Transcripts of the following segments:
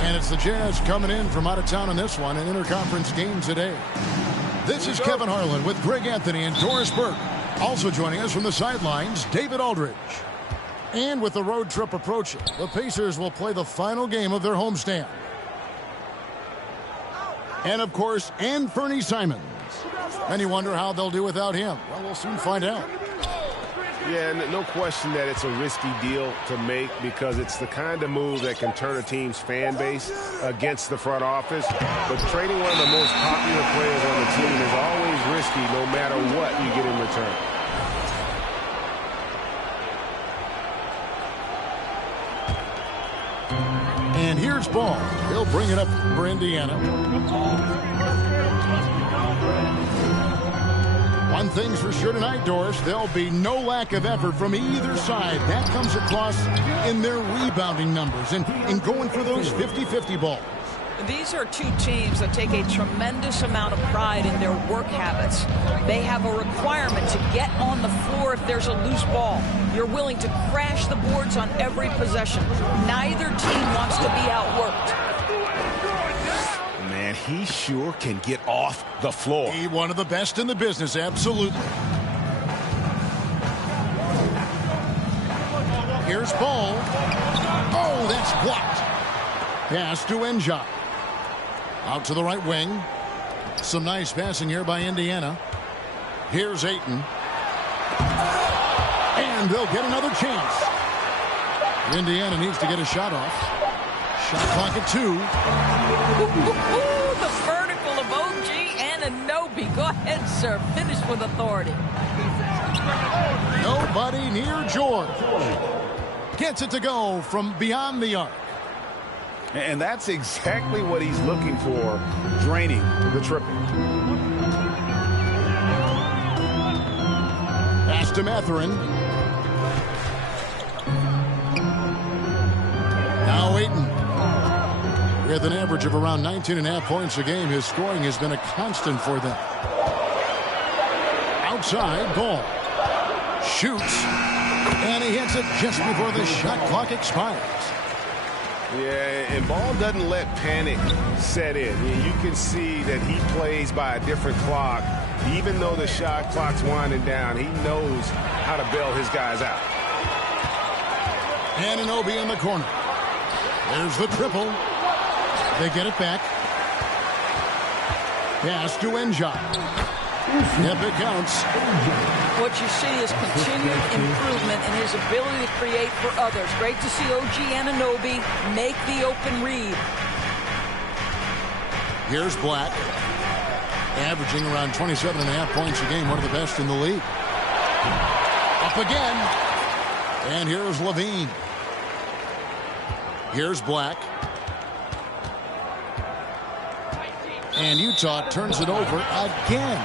And it's the Jazz coming in from out of town on this one, an interconference game today. This is Kevin Harlan with Greg Anthony and Doris Burke. Also joining us from the sidelines, David Aldridge. And with the road trip approaching, the Pacers will play the final game of their homestand. And, of course, Anfernee Simons. And you wonder how they'll do without him. Well, we'll soon find out. Yeah, no question that it's a risky deal to make because it's the kind of move that can turn a team's fan base against the front office. But trading one of the most popular players on the team is always risky no matter what you get in return. And here's Ball. He'll bring it up for Indiana. One thing's for sure tonight, Doris, there'll be no lack of effort from either side. That comes across in their rebounding numbers and in going for those 50-50 balls. These are two teams that take a tremendous amount of pride in their work habits. They have a requirement to get on the floor if there's a loose ball. You're willing to crash the boards on every possession. Neither team wants to be outworked. Man, he sure can get off the floor. He's one of the best in the business, absolutely. Here's Ball. Oh, that's blocked. Pass to N'Jot. Out to the right wing. Some nice passing here by Indiana. Here's Ayton. And they'll get another chance. Indiana needs to get a shot off. Shot clock at 2. The vertical of OG Anunoby. Go ahead, sir. Finish with authority. Nobody near George. Gets it to go from beyond the arc. And that's exactly what he's looking for, draining the triple. Pass to Mathurin. Now Ayton. With an average of around 19.5 points a game, his scoring has been a constant for them. Outside, Ball. Shoots. And he hits it just before the shot clock expires. Yeah, and Ball doesn't let panic set in. You can see that he plays by a different clock. Even though the shot clock's winding down, he knows how to bail his guys out. Anunoby in the corner. There's the triple. They get it back. Pass to N'Jot. Yep, it counts. What you see is continued improvement in his ability to create for others. Great to see OG Anunoby make the open read. Here's Black. Averaging around 27.5 points a game. One of the best in the league. Up again. And here's Levine. Here's Black. And Utah turns it over again.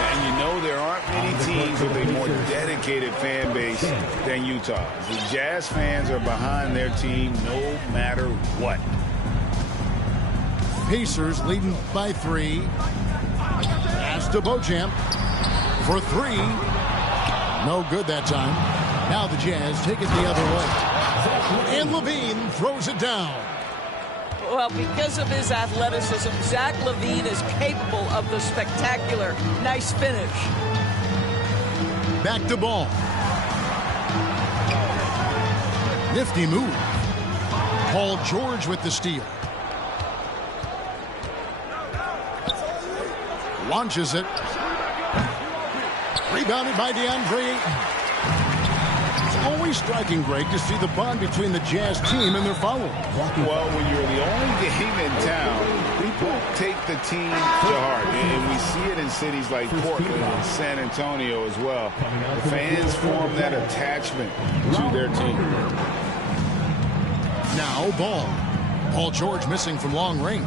And you know there aren't many teams with a more dedicated fan base than Utah. The Jazz fans are behind their team no matter what. Pacers leading by 3. Pass to Beauchamp for 3. No good that time. Now the Jazz take it the other way. And Levine throws it down. Well, because of his athleticism, Zach LaVine is capable of the spectacular. Nice finish. Back to Ball. Nifty move. Paul George with the steal. Launches it. Rebounded by DeAndre Ayton. It's always striking, Greg, to see the bond between the Jazz team and their followers. Well, when you're the only game in town, people take the a team to heart, and we see it in cities like Portland and San Antonio as well. The fans form that attachment to their team. Now ball. Paul George missing from long range.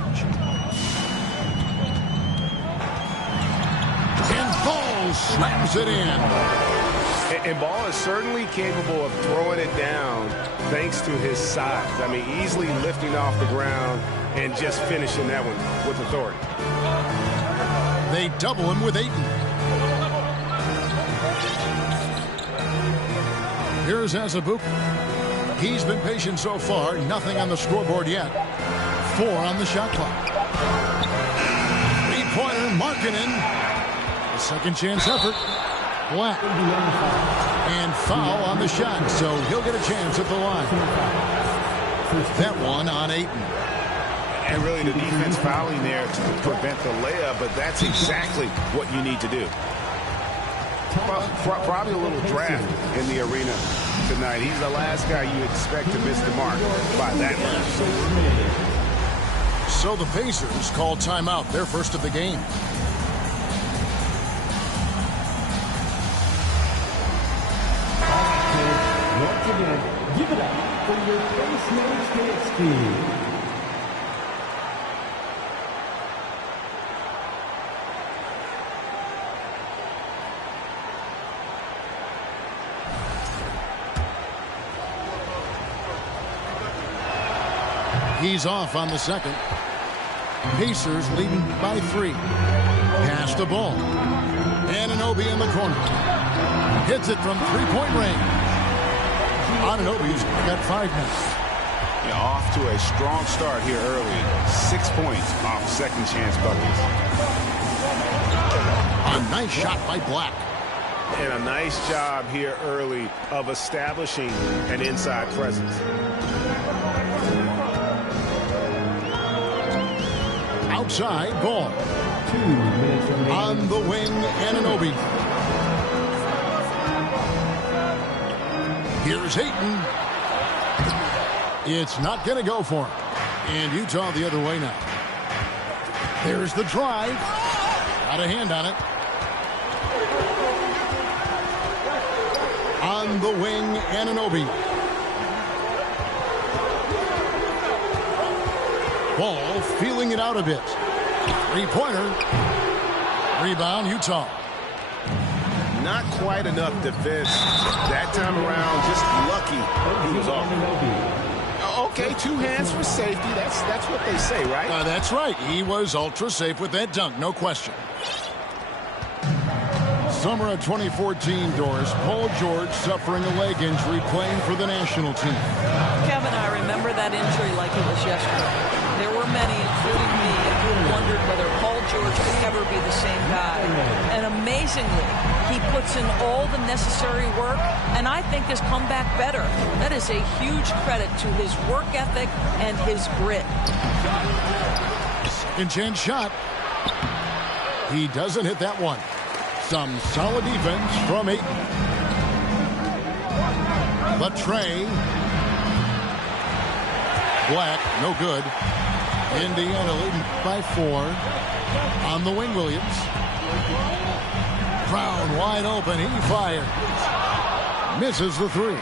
And Ball slams it in. And Ball is certainly capable of throwing it down thanks to his size. I mean, easily lifting off the ground and just finishing that one with authority. They double him with Ayton. Here's Azubuike. He's been patient so far. Nothing on the scoreboard yet. 4 on the shot clock. Three-pointer, Markkanen. A second chance effort. Black. And foul on the shot, so he'll get a chance at the line. That one on Ayton. And really the defense fouling there to prevent the layup, but that's exactly what you need to do. Probably a little draft in the arena tonight. He's the last guy you expect to miss the mark by that much. So the Pacers call timeout, their first of the game. Once again, give it up for your face mates dance team. He's off on the second. Pacers leading by 3. Pass the ball. Anunoby in the corner. Hits it from three-point range. Anunoby's got 5 now. Yeah, off to a strong start here early. 6 points off second chance buckets. A nice shot by Black. And a nice job here early of establishing an inside presence. Outside ball. 2 minutes remaining. On the wing, Anunoby. Here's Ayton. It's not going to go for him. And Utah the other way now. There's the drive. Got a hand on it. On the wing, Anunoby. Ball feeling it out a bit. Three-pointer. Rebound, Utah. Not quite enough defense that time around. Just lucky he was off. Okay, 2 hands for safety. That's what they say, right? That's right. He was ultra safe with that dunk, no question. Summer of 2014, Doris. Paul George suffering a leg injury playing for the national team. Kevin, I remember that injury like it was yesterday. There were many, including me, who wondered whether Paul George could ever be the same guy. And amazingly, he puts in all the necessary work, and I think has come back better. That is a huge credit to his work ethic and his grit. Second chance shot. He doesn't hit that one. Some solid defense from Ayton. Latrey. Black, no good. Indiana leading by 4. On the wing, Williams. Brown wide open. He fires. Misses the 3.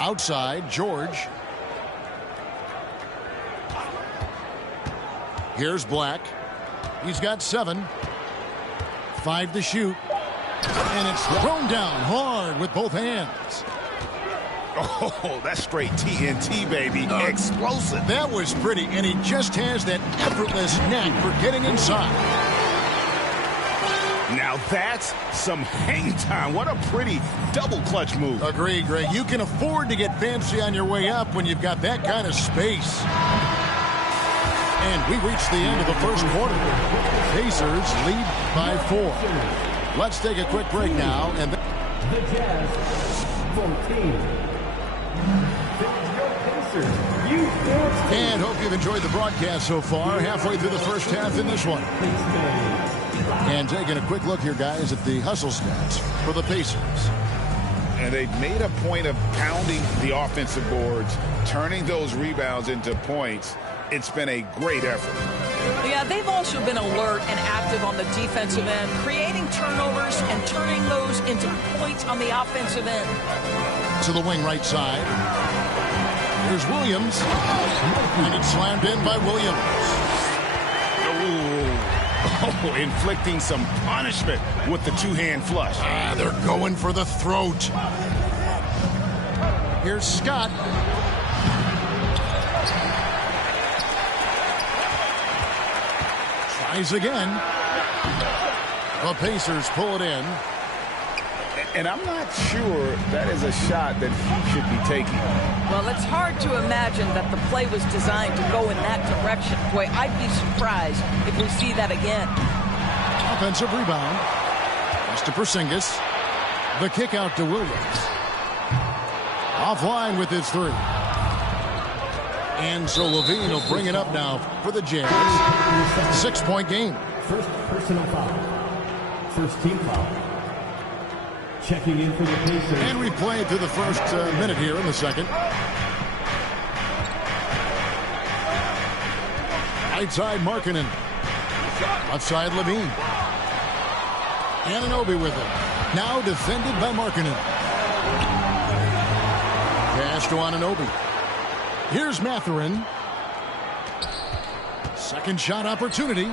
Outside, George. Here's Black. He's got 7. 5 to shoot. And it's thrown down hard with both hands. Oh, that's straight TNT, baby. Explosive. That was pretty, and he just has that effortless knack for getting inside. Now that's some hang time. What a pretty double clutch move. Agree, Greg. You can afford to get fancy on your way up when you've got that kind of space. And we reached the end of the first quarter. Pacers lead by 4. Let's take a quick break now. And The Jazz 14. And hope you've enjoyed the broadcast so far. Halfway through the first half in this one. And taking a quick look here, guys, at the hustle stats for the Pacers. And they've made a point of pounding the offensive boards, turning those rebounds into points. It's been a great effort. Yeah, they've also been alert and active on the defensive end, creating turnovers and turning those into points on the offensive end. To the wing right side. Here's Williams. And it's slammed in by Williams. Oh, inflicting some punishment with the two-hand flush. They're going for the throat. Here's Scott. Tries again. The Pacers pull it in. And I'm not sure that is a shot that he should be taking. Well, it's hard to imagine that the play was designed to go in that direction. Boy, I'd be surprised if we see that again. Offensive rebound. Pass to Porzingis. The kick out to Williams. Offline with his three. And so Levine will bring it up now for the Jazz. 6-point game. First personal foul. First team foul. Checking in for the Pacers. And we play through the first minute here in the second. Right side Markkanen. Left side Levine. Anunoby with it. Now defended by Markkanen. Pass to Anunoby. Here's Mathurin. Second shot opportunity.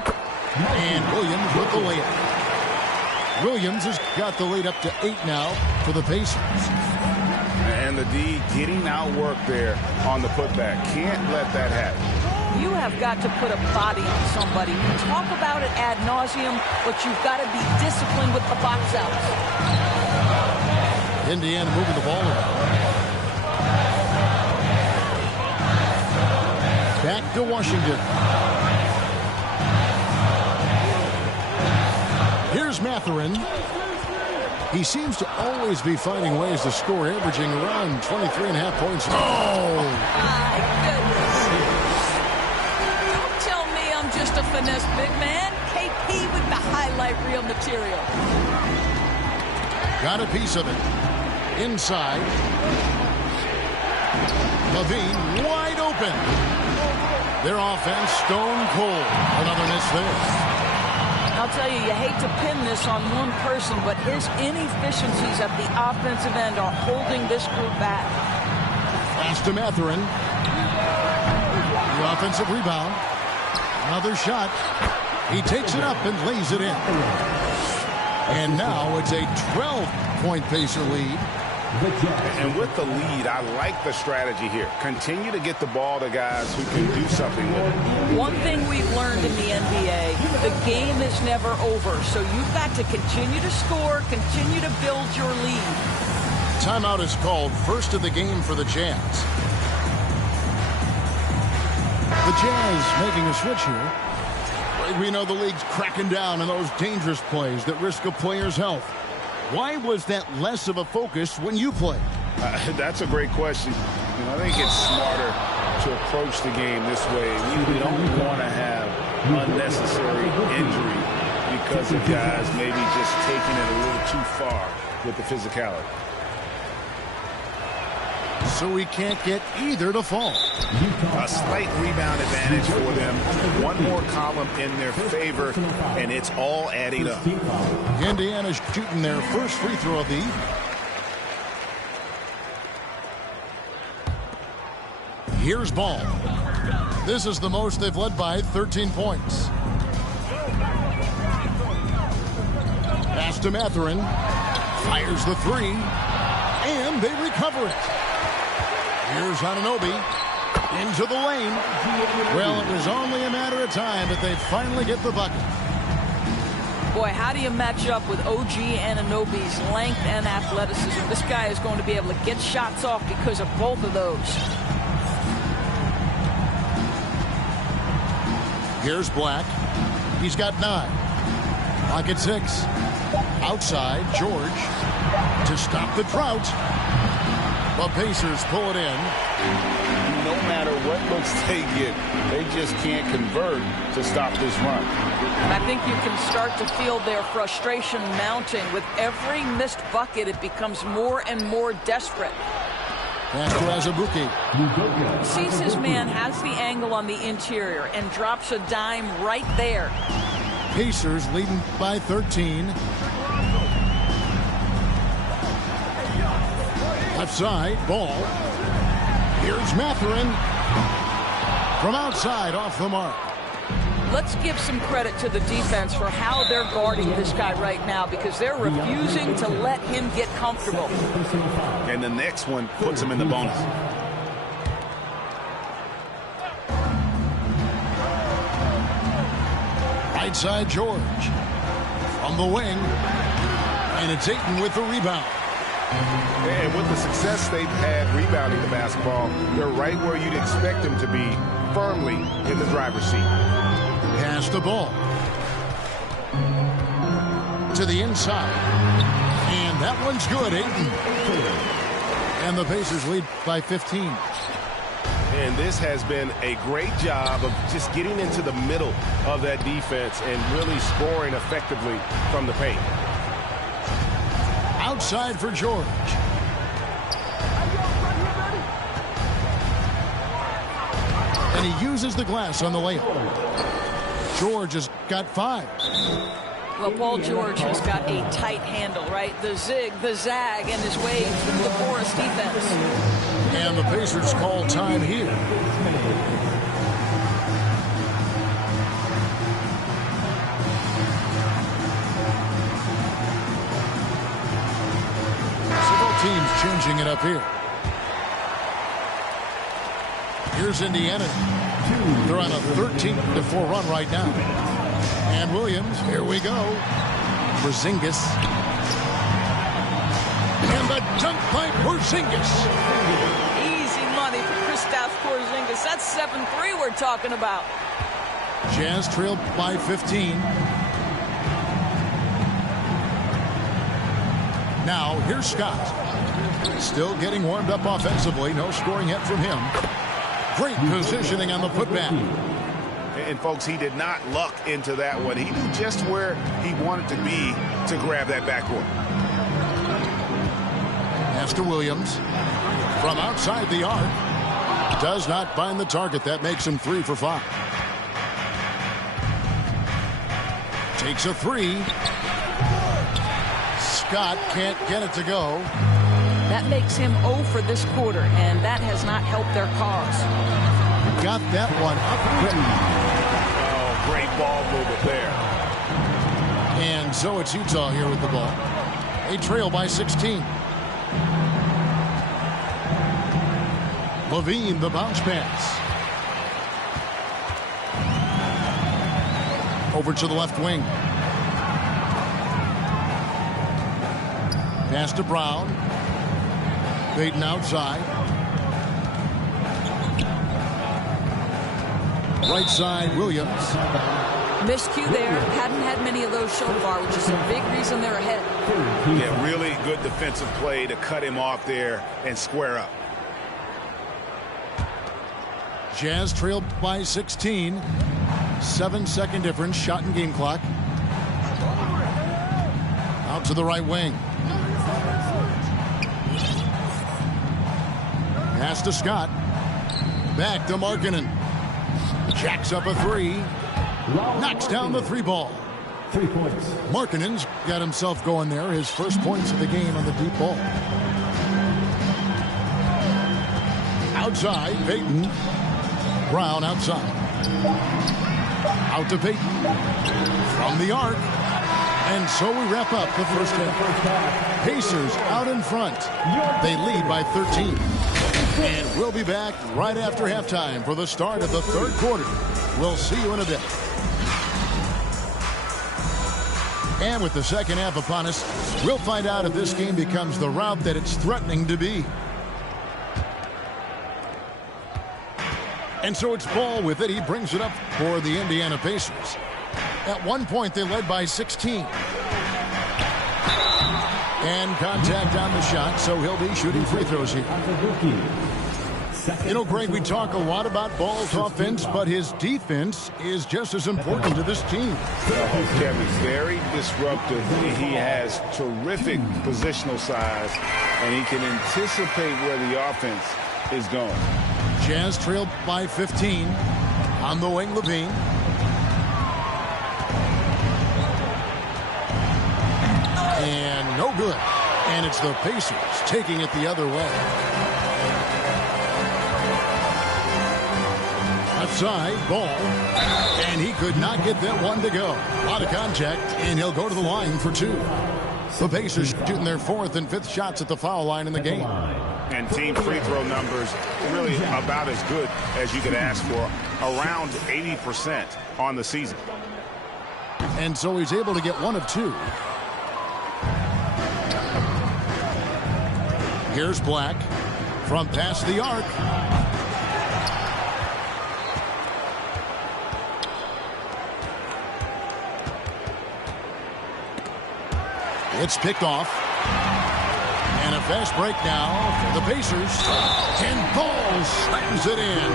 And Williams with the layup. Williams has got the lead up to 8 now for the Pacers. And the D getting outwork there on the putback. Can't let that happen. You have got to put a body on somebody. You talk about it ad nauseum, but you've got to be disciplined with the box outs. Indiana moving the ball around. Back to Washington. Here's Mathurin. He seems to always be finding ways to score, averaging around 23.5 points. Oh! My goodness. Don't tell me I'm just a finesse big man. KP with the highlight reel material. Got a piece of it. Inside. Levine wide open. Their offense stone cold. Another miss there. I'll tell you, you hate to pin this on one person, but his inefficiencies at the offensive end are holding this group back. Pass to Mathurin. The offensive rebound. Another shot. He takes it up and lays it in. And now it's a 12-point Pacer lead. And with the lead, I like the strategy here. Continue to get the ball to guys who can do something with it. One thing we've learned in the NBA, the game is never over. So you've got to continue to score, continue to build your lead. Timeout is called. First of the game for the Jazz. The Jazz making a switch here. We know the league's cracking down on those dangerous plays that risk a player's health. Why was that less of a focus when you played? That's a great question. You know, I think it's smarter to approach the game this way. We don't want to have unnecessary injury because of guys maybe just taking it a little too far with the physicality. So we can't get either to fall. A slight rebound advantage for them. One more column in their favor, and it's all adding up. Indiana's shooting their first free throw of the evening. Here's Ball. This is the most they've led by 13 points. Pass to Mathurin. Fires the three. And they recover it. Here's Anunoby into the lane. Well, it was only a matter of time, but they finally get the bucket. Boy, how do you match up with OG Anunoby's length and athleticism? This guy is going to be able to get shots off because of both of those. Here's Black. He's got 9. Pocket 6. Outside, George to stop the drought. The Pacers pull it in. No matter what looks they get, they just can't convert to stop this run. And I think you can start to feel their frustration mounting. With every missed bucket, it becomes more and more desperate. Pass to Azubuike. Sees his man, has the angle on the interior, and drops a dime right there. Pacers leading by 13. Left side, ball. Here's Mathurin. From outside, off the mark. Let's give some credit to the defense for how they're guarding this guy right now, because they're refusing to let him get comfortable. And the next one puts him in the bonus. Right side, George. From the wing. And it's Ayton with the rebound. And with the success they've had rebounding the basketball, they're right where you'd expect them to be, firmly in the driver's seat. Pass the ball. To the inside. And that one's good, Ayton. And the Pacers lead by 15. And this has been a great job of just getting into the middle of that defense and really scoring effectively from the paint. Outside for George. And he uses the glass on the layup. George has got 5. Well, Paul George has got a tight handle, right? The zig, the zag, and his way through the porous defense. And the Pacers call time here. Several teams changing it up here. Here's Indiana. They're on a 13-4 run right now. And Williams, here we go. Porzingis. And the dunk by Porzingis. Easy money for Kristaps Porzingis. That's 7-3 we're talking about. Jazz trailed by 15. Now, here's Scott. Still getting warmed up offensively. No scoring yet from him. Great positioning on the putback. And, folks, he did not luck into that one. He knew just where he wanted to be to grab that backcourt. Pass to Williams. From outside the arc. Does not find the target. That makes him 3 for 5. Takes a 3. Scott can't get it to go. That makes him 0 for this quarter, and that has not helped their cause. Got that one up quick. Oh, great ball movement there. And so it's Utah here with the ball. They trail by 16. Levine, the bounce pass. Over to the left wing. Pass to Brown. Payton outside. Right side, Williams. Miscue there. Hadn't had many of those so far, which is a big reason they're ahead. Yeah, really good defensive play to cut him off there and square up. Jazz trailed by 16. 7-second difference. Shot and game clock. Out to the right wing. Pass to Scott. Back to Markkanen. Jacks up a 3. Knocks down the 3 ball. 3 points. Markkanen's got himself going there. His first points of the game on the deep ball. Outside, Payton. Brown outside. Out to Payton. From the arc. And so we wrap up the first half. Pacers out in front. They lead by 13. And we'll be back right after halftime for the start of the third quarter. We'll see you in a bit. And with the second half upon us, we'll find out if this game becomes the rout that it's threatening to be. And so it's Ball with it. He brings it up for the Indiana Pacers. At one point, they led by 16. And contact on the shot, so he'll be shooting free throws here. You know, Greg, we talk a lot about Ball's offense, but his defense is just as important to this team. Kevin, very disruptive. He has terrific positional size, and he can anticipate where the offense is going. Jazz trailed by 15 on the wing. Levine. And no good. And it's the Pacers taking it the other way. Outside, Ball. And he could not get that one to go. A lot of contact, and he'll go to the line for two. The Pacers shooting their 4th and 5th shots at the foul line in the game. And team free throw numbers really about as good as you could ask for. Around 80% on the season. And so he's able to get 1 of 2. Here's Black from past the arc. It's picked off. And a fast break now for the Pacers. And Ball slams it in.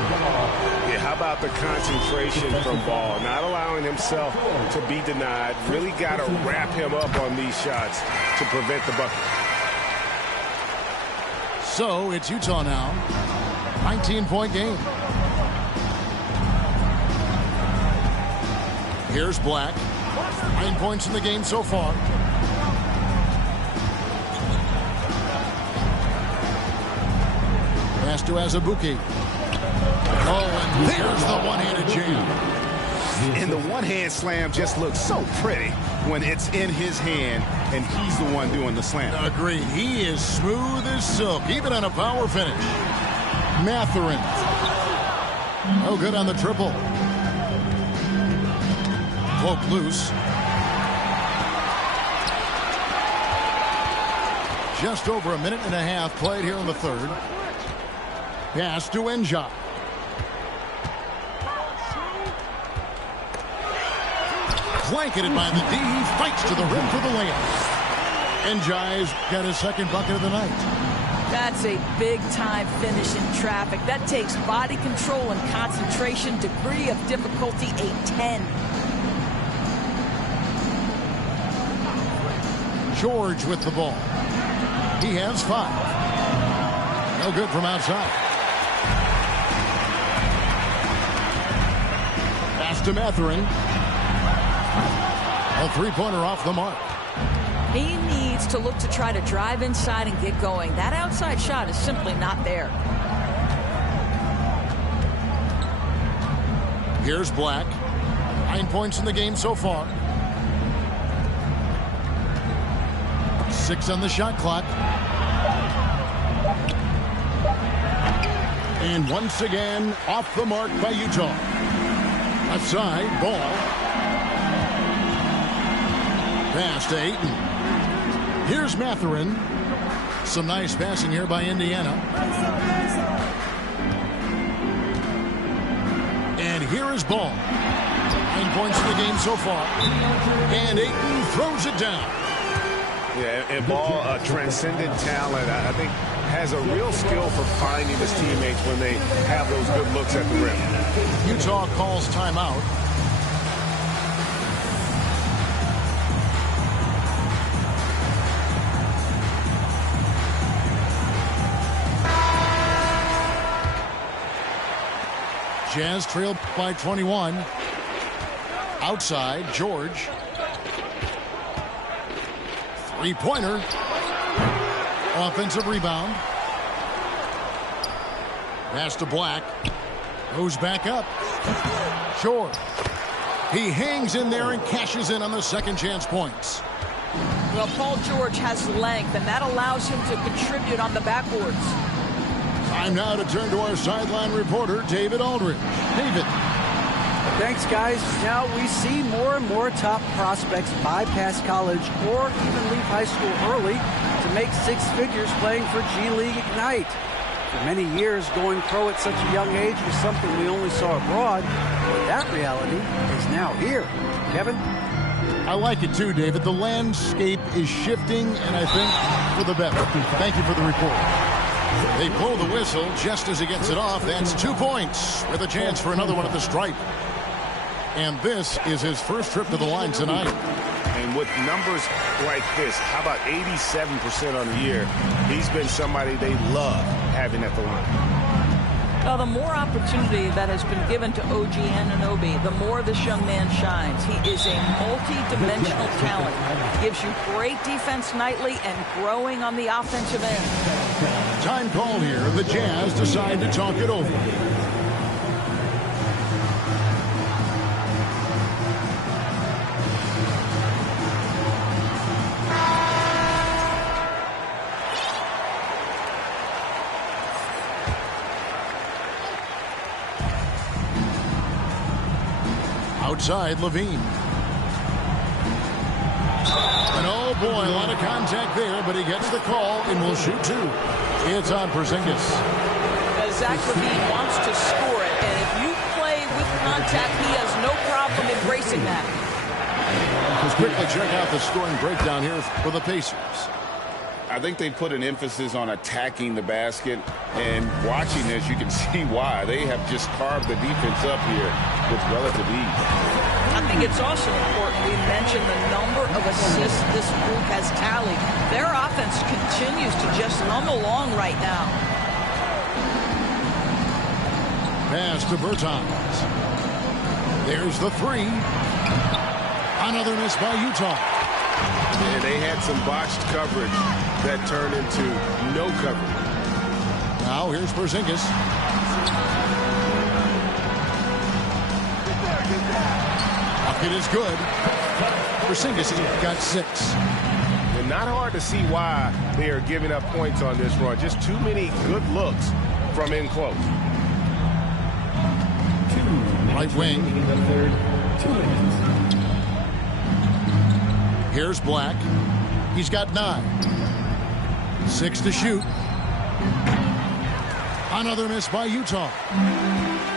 Yeah, how about the concentration from Ball? Not allowing himself to be denied. Really got to wrap him up on these shots to prevent the bucket. So it's Utah now. 19-point game. Here's Black. 9 points in the game so far. Pass to Azubuike. Oh, and there's the one-handed jam. And the one-hand slam just looks so pretty when it's in his hand and he's the one doing the slam. Agreed. He is smooth as silk, even on a power finish. Mathurin. Oh, good on the triple. Poke loose. Just over a minute and a half played here in the 3rd. Pass to N'Jai. Blanketed by the D. He fights to the rim for the layup. N'Jai's got his 2nd bucket of the night. That's a big-time finish in traffic. That takes body control and concentration. Degree of difficulty, a 10. George with the ball. He has 5. No good from outside. Pass to Mathurin. A 3-pointer off the mark. He needs to look to try to drive inside and get going. That outside shot is simply not there. Here's Black. 9 points in the game so far. 6 on the shot clock. And once again, off the mark by Utah. Outside, Ball. Pass to Ayton. Here's Mathurin. Some nice passing here by Indiana. And here is Ball. 9 points in the game so far. And Ayton throws it down. Yeah, and Ball, a transcendent talent, I think, has a real skill for finding his teammates when they have those good looks at the rim. Utah calls timeout. Jazz trailed by 21. Outside, George. 3-pointer. Offensive rebound. Pass to Black. Goes back up. Short. He hangs in there and cashes in on the second chance points. Well, Paul George has length, and that allows him to contribute on the backboards. Time now to turn to our sideline reporter, David Aldridge. David. Thanks, guys. Now we see more and more top prospects bypass college or even leave high school early to make 6 figures playing for G League Ignite. For many years, going pro at such a young age was something we only saw abroad, but that reality is now here. Kevin? I like it too, David. The landscape is shifting, and I think for the better. Thank you for the report. They blow the whistle just as he gets it off. That's 2 points with a chance for another one at the stripe. And this is his first trip to the line tonight. And with numbers like this, how about 87% on the year? He's been somebody they love having at the line. Now, the more opportunity that has been given to OG Anunoby, the more this young man shines. He is a multi-dimensional talent. Gives you great defense nightly and growing on the offensive end. Time call here. The Jazz decide to talk it over. Outside, LaVine. And oh boy, a lot of contact there, but he gets the call and will shoot two. It's on Porzingis. Zach LaVine wants to score it, and if you play with contact, he has no problem embracing that. Let's quickly check out the scoring breakdown here for the Pacers. I think they put an emphasis on attacking the basket, and watching this, you can see why. They have just carved the defense up here with relative ease. I think it's also important we mention the number of assists this group has tallied. Their offense continues to just hum along right now. Pass to Bertans. There's the three. Another miss by Utah. And they had some botched coverage that turned into no coverage. Now here's Porzingis. Bucket is good. Porzingis has got 6. And not hard to see why they are giving up points on this run. Just too many good looks from in close. Right wing. 2 minutes. Here's Black. He's got 9. 6 to shoot. Another miss by Utah.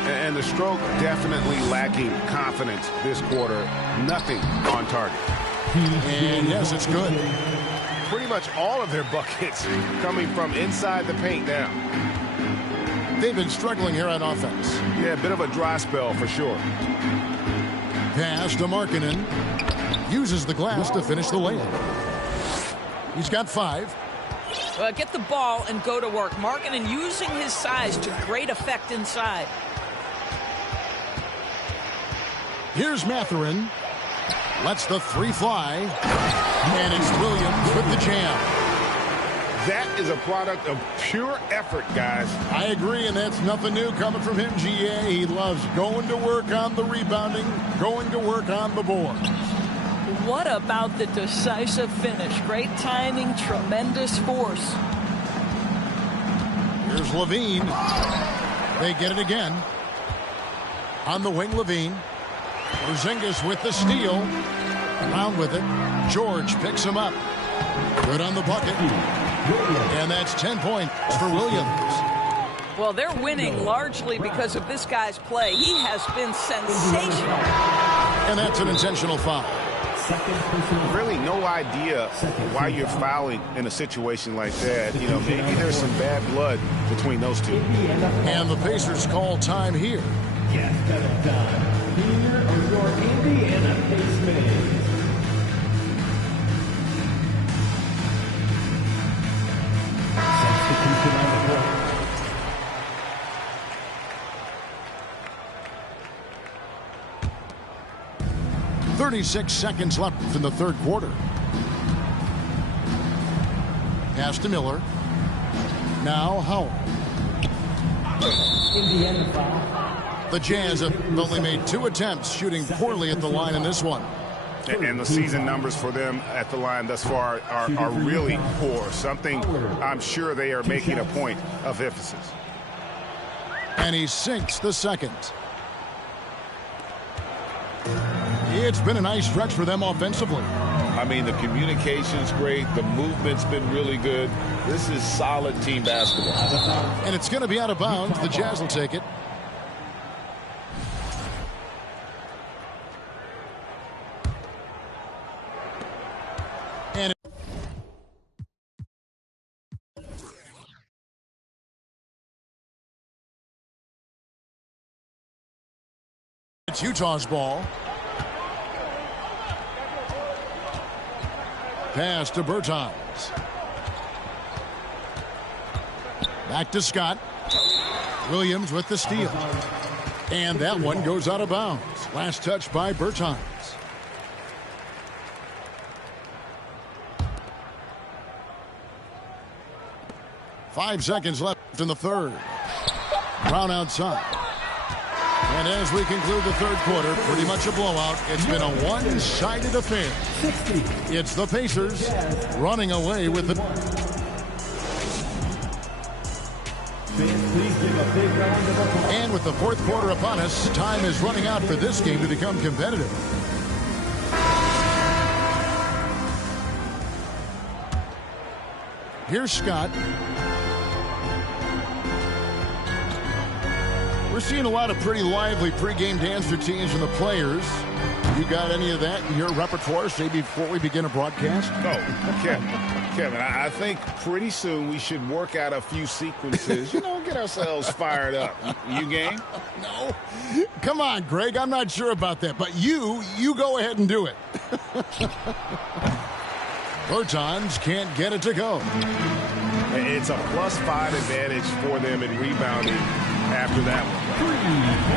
And the stroke definitely lacking confidence this quarter. Nothing on target. And yes, it's good. Pretty much all of their buckets coming from inside the paint now. They've been struggling here on offense. Yeah, a bit of a dry spell for sure. Pass to Markkanen. Uses the glass to finish the layup. He's got 5. Get the ball and go to work. Markkanen using his size to great effect inside. Here's Mathurin. Lets the 3 fly. And it's Williams with the jam. That is a product of pure effort, guys. I agree, and that's nothing new coming from him, GA. He loves going to work on the rebounding, going to work on the board. What about the decisive finish? Great timing, tremendous force. Here's LaVine. They get it again. On the wing, LaVine. Porzingis with the steal. Around with it. George picks him up. Good on the bucket. And that's 10 points for Williams. Well, they're winning largely because of this guy's play. He has been sensational. And that's an intentional foul. Really no idea why you're fouling in a situation like that. You know, maybe there's some bad blood between those two. And the Pacers call time here. Yes, that's done. Here are your Indiana Pacers. Substitution on the court. 36 seconds left in the third quarter. Pass to Miller. Now Howard. Indiana foul. The Jazz have only made 2 attempts, shooting poorly at the line in this one. And the season numbers for them at the line thus far are really poor. Something I'm sure they are making a point of emphasis. And he sinks the second. It's been a nice stretch for them offensively. I mean, the communication's great. The movement's been really good. This is solid team basketball. And it's going to be out of bounds. The Jazz will take it. It's Utah's ball. Pass to Bertans. Back to Scott. Williams with the steal. And that one goes out of bounds. Last touch by Bertans. Five seconds left in the third. Brown outside. And as we conclude the third quarter, pretty much a blowout. It's been a one-sided affair. It's the Pacers running away with the... And with the fourth quarter upon us, time is running out for this game to become competitive. Here's Scott. We're seeing a lot of pretty lively pregame dance routines from the players. You got any of that in your repertoire, say, before we begin a broadcast? No, Kevin, I think pretty soon we should work out a few sequences, get ourselves fired up. You game? No. Come on, Greg, I'm not sure about that, but you go ahead and do it. Bertans can't get it to go. It's a +5 advantage for them in rebounding after that one.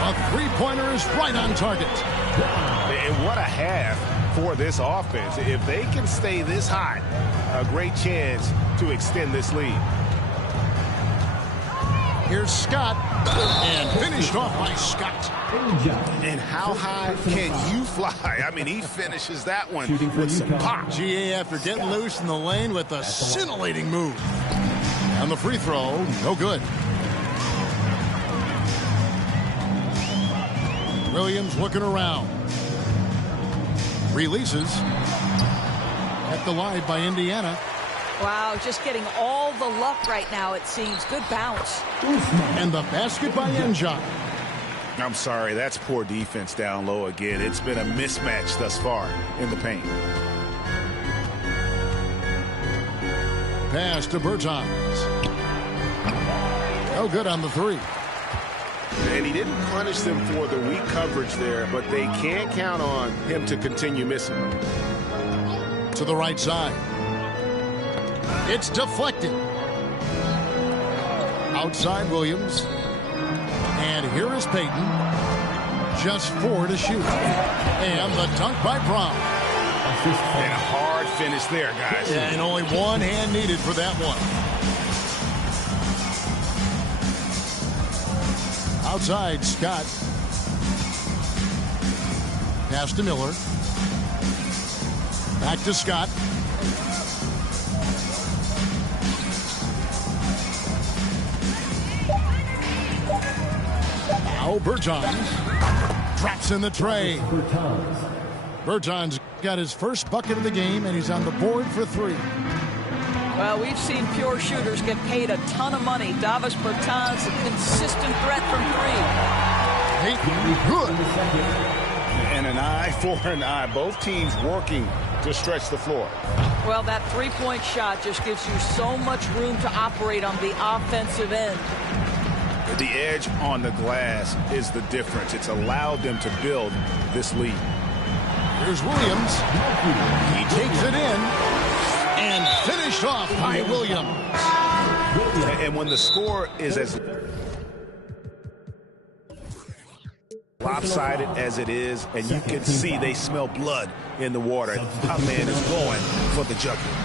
A three-pointer is right on target. And what a half for this offense. If they can stay this hot, a great chance to extend this lead. Here's Scott, and finished off by Scott. And how high can you fly? I mean, he finishes that one with some pop. GA after getting loose in the lane with a scintillating move. On the free throw, no good. Williams looking around. Releases. Kept alive by Indiana. Wow, just getting all the luck right now, it seems. Good bounce. And the basket by Enjot. I'm sorry, that's poor defense down low again. It's been a mismatch thus far in the paint. Pass to Bertans. No good on the three. And he didn't punish them for the weak coverage there, but they can't count on him to continue missing. To the right side. It's deflected. Outside Williams. And here is Payton. Just 4 to shoot. And the dunk by Brown. And a hard finish there, guys. Yeah, and only one hand needed for that one. Outside, Scott. Pass to Miller. Back to Scott. Now Bertans drops in the tray. Bertans got his first bucket of the game, and he's on the board for 3. Well, we've seen pure shooters get paid a ton of money. Davis Bertans, a consistent threat from 3. Payton, good. And an eye for an eye. Both teams working to stretch the floor. Well, that three-point shot just gives you so much room to operate on the offensive end. The edge on the glass is the difference. It's allowed them to build this lead. Here's Williams. He takes it in. And finished off by Williams. And when the score is as lopsided as it is, and you can see they smell blood in the water, our man is going for the jugular.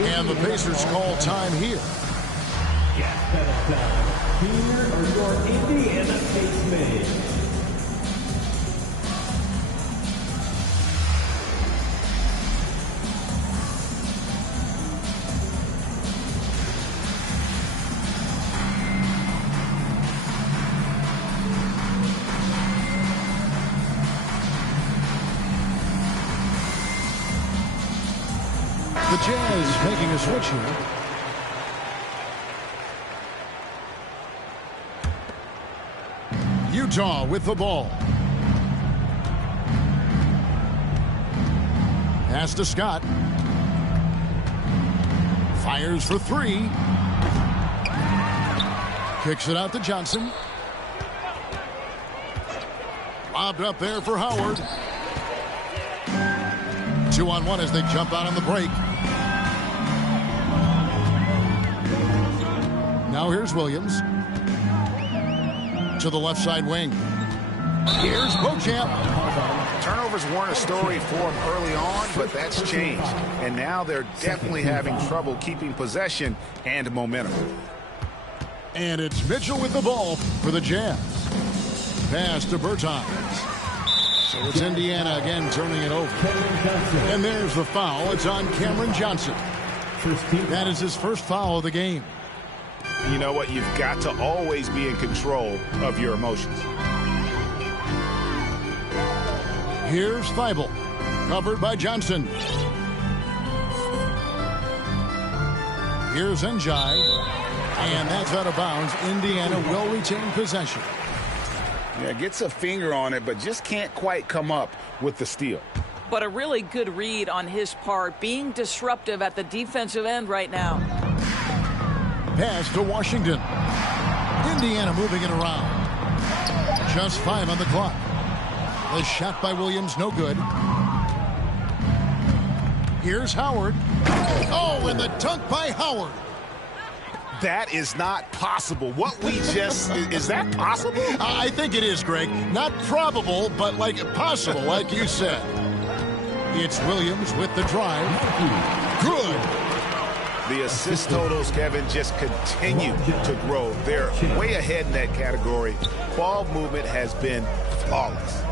And the Pacers call time here. Here are your Indiana Pacers. The Jazz making a switch here. Utah with the ball. Pass to Scott. Fires for 3. Kicks it out to Johnson. Lobbed up there for Howard. 2-on-1 as they jump out on the break. Now here's Williams. To the left side wing. Here's Beauchamp. Turnovers weren't a story for him early on, but that's changed. And now they're definitely having trouble keeping possession and momentum. And it's Mitchell with the ball for the Jazz. Pass to Bertans. So it's Indiana again turning it over. And there's the foul. It's on Cameron Johnson. That is his first foul of the game. You know what? You've got to always be in control of your emotions. Here's Thibault. Covered by Johnson. Here's Njai. And that's out of bounds. Indiana will retain possession. Yeah, gets a finger on it, but just can't quite come up with the steal. But a really good read on his part, being disruptive at the defensive end right now. Pass to Washington. Indiana moving it around. Just 5 on the clock. The shot by Williams, no good. Here's Howard. Oh, and the dunk by Howard. That is not possible. What we just... is that possible? I think it is, Greg. Not probable, but like possible, like you said. It's Williams with the drive. Good. The assist totals, Kevin, just continue to grow. They're way ahead in that category. Ball movement has been flawless.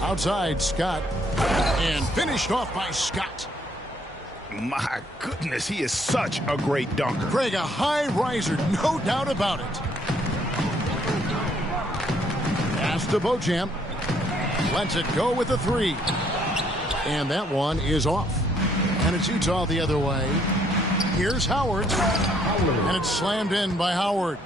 Outside, Scott. And finished off by Scott. My goodness, he is such a great dunker. Greg, a high riser, no doubt about it. Pass to Beauchamp. Lets it go with the 3. And that one is off. And it's Utah the other way. Here's Howard. And it's slammed in by Howard.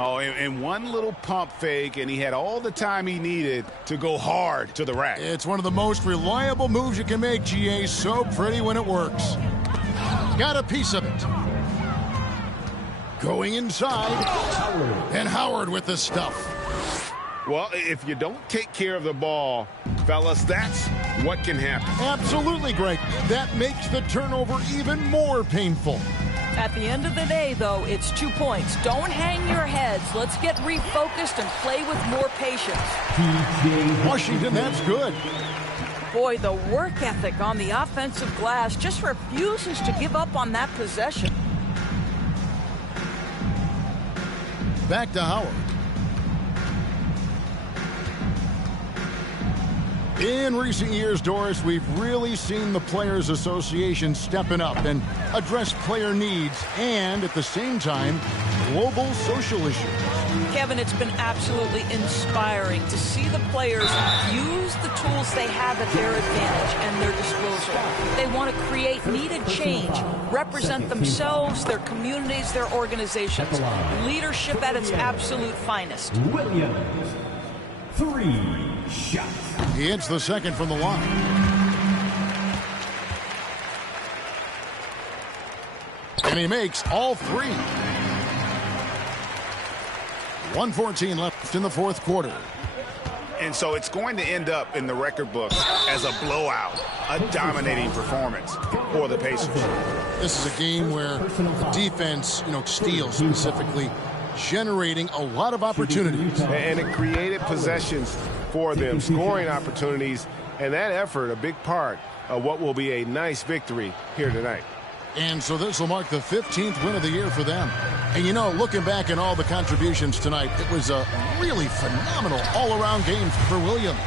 Oh, and one little pump fake, and he had all the time he needed to go hard to the rack. It's one of the most reliable moves you can make, GA. So pretty when it works. Got a piece of it. Going inside. And Howard with the stuff. Well, if you don't take care of the ball, fellas, that's what can happen. Absolutely, Greg. That makes the turnover even more painful. At the end of the day, though, it's 2 points. Don't hang your heads. Let's get refocused and play with more patience. Washington, that's good. Boy, the work ethic on the offensive glass just refuses to give up on that possession. Back to Howard. In recent years, Doris, we've really seen the Players Association stepping up and address player needs and, at the same time, global social issues. Kevin, it's been absolutely inspiring to see the players use the tools they have at their advantage and their disposal. They want to create needed change, represent themselves, their communities, their organizations. Leadership at its absolute finest. Williams, 3 shots. He hits the second from the line. And he makes all 3. 1:14 left in the fourth quarter. And so it's going to end up in the record books as a blowout, a dominating performance for the Pacers. This is a game where the defense, steals specifically, generating a lot of opportunities. And it created possessions for them, scoring opportunities, and that effort, a big part of what will be a nice victory here tonight. And so this will mark the 15th win of the year for them. And looking back at all the contributions tonight, it was a really phenomenal all-around game for Williams.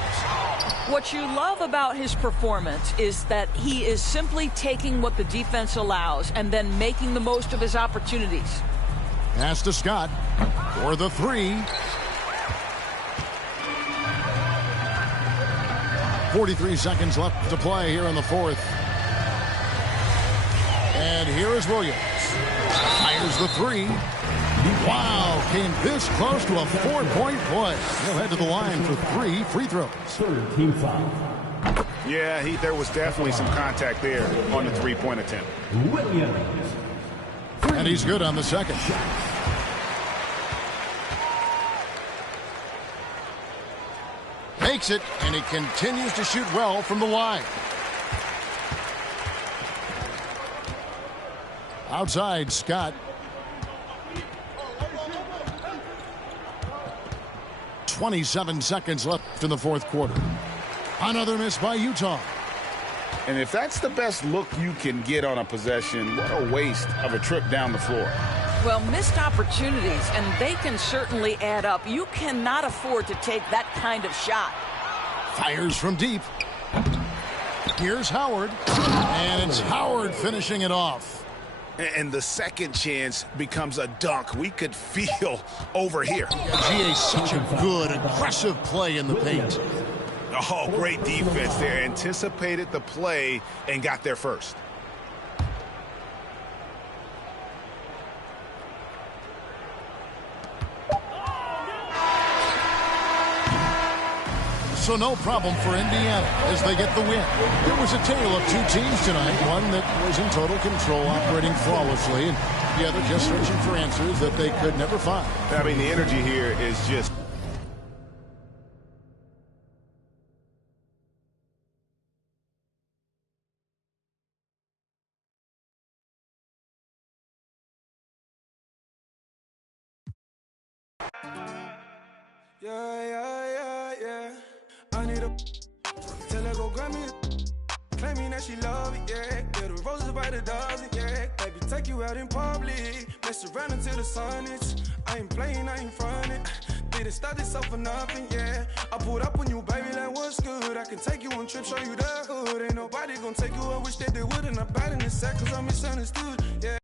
What you love about his performance is that he is simply taking what the defense allows and then making the most of his opportunities. Pass to Scott for the 3. 43 seconds left to play here in the fourth. And here is Williams. Fires the 3. Wow, came this close to a 4-point play. He'll head to the line for 3 free throws. Third team foul. Yeah, there was definitely some contact there on the 3-point attempt. Williams. And he's good on the second. makes it, and he continues to shoot well from the line. Outside, Scott. 27 seconds left in the fourth quarter. Another miss by Utah. And if that's the best look you can get on a possession, what a waste of a trip down the floor. Well, missed opportunities, and they can certainly add up. You cannot afford to take that kind of shot. Fires from deep. Here's Howard. And it's Howard finishing it off. And the second chance becomes a dunk. We could feel over here. GA, such a good, aggressive play in the paint. Oh, great defense there. Anticipated the play and got there first. So no problem for Indiana as they get the win. It was a tale of two teams tonight, one that was in total control, operating flawlessly, and the other just searching for answers that they could never find. I mean, the energy here is just... Yeah. I need a tell her go grab me, claiming that she love it, yeah. Yeah, the roses by the dozen, yeah. Baby, take you out in public, mess around until the sun is. I ain't playing, I ain't frontin'. Didn't start this up for nothing, yeah. I pulled up on you, baby, that was good. I can take you on trips, show you the hood. Ain't nobody gonna take you, I wish that they would. And I'm bad in the sack, cause I'm misunderstood, yeah.